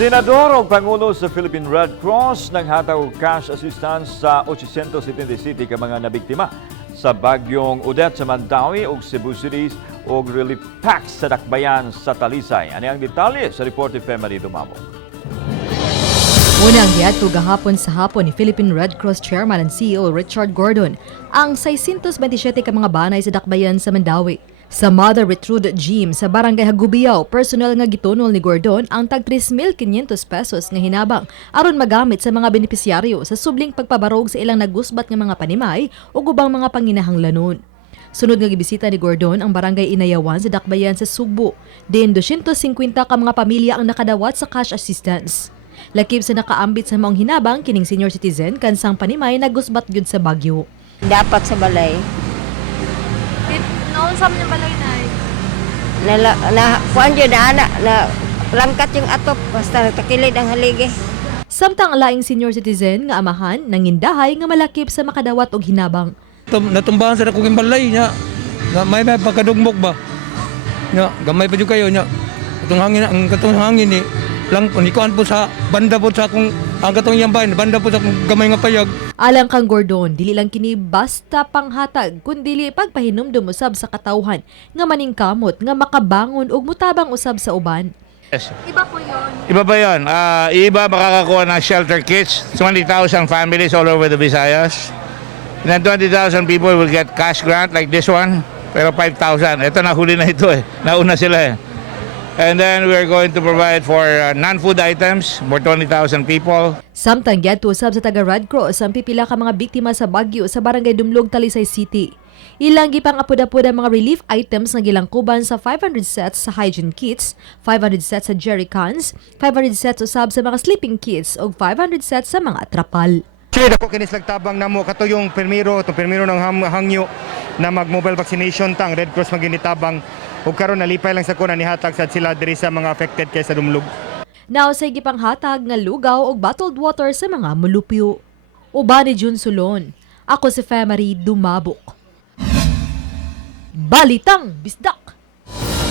Senador o Pangulo sa Philippine Red Cross naghatag og cash assistance sa 877 ka mga nabiktima sa Bagyong Odette sa Mandaue ug Cebu cities og relief packs sa dakbayan sa Talisay. Ani ang detalye sa report ni Femari Dumabo. Unang giadto gahapon sa hapon ni Philippine Red Cross Chairman and CEO Richard Gordon ang 627 ka mga banay sa dakbayan sa Mandaue. Sa Mother Retrude Gym sa Barangay Hagubiao, personal nga gitunol ni Gordon ang tag 3,500 pesos nga hinabang aron magamit sa mga benepisyaryo sa subling pagpabarog sa ilang nagusbat nga mga panimay o ubang mga panginahanglanon. Sunod nga gibisita ni Gordon ang Barangay Inayawan sa Dakbayan sa Cebu. Din 250 ka mga pamilya ang nakadawat sa cash assistance. Lakip sa nakaambit sa maong hinabang kining senior citizen kansang panimay nagusbat gyud sa Bagyo. Dapat sa balay. Noon sa mga balay Kuan dyan na langkat yung atop basta takilid ang haligi. Samtang ang laing senior citizen nga amahan nangindahay nga malakip sa makadawat og hinabang. Natumbahan sa dakong balay nya. Na may pagkadugmok ba? Nya gamay pa jud kayo nya. Katong hangin ni lang nikuan po sa banda po sa akong ang katong yambay banda po sa akong gamay nga payag. Alang kang Gordon, dili lang kini basta panghatag kundi pagpahinumdum usab sa katawhan nga maningkamot nga makabangon og mutabang usab sa uban. Yes. Iba po yon. Iba pa yun. Iba makakakuha ng shelter kits. 20,000 families all over the Visayas. And then 20,000 people will get cash grant like this one. Pero 5,000. Ito nahuli na ito eh. Nauna sila eh. And then we're going to provide for non-food items for 20,000 people. Samtang giadto usab sa taga Red Cross ang pipila ka mga biktima sa Bagyo sa Barangay Dumlog, Talisay City. Ilang gipang apod-apod ang mga relief items nga gilangkuban sa 500 sets sa hygiene kits, 500 sets sa jerry cans, 500 sets usab sa mga sleeping kits ug 500 sets sa mga trapal. Sure, ako kinis nagtabang namo katuyong permiro ng hangyo na mag-mobile vaccination tang Red Cross maginitabang ug karon nalipay lang sa kuna nihatag sad sila diri sa mga affected kay sa Dumlog. Now say gipanghatag nga lugaw ug bottled water sa mga mulupyo. Uban ni Jun Sulon. Ako si Femari Dumabok. Balitang Bisdak.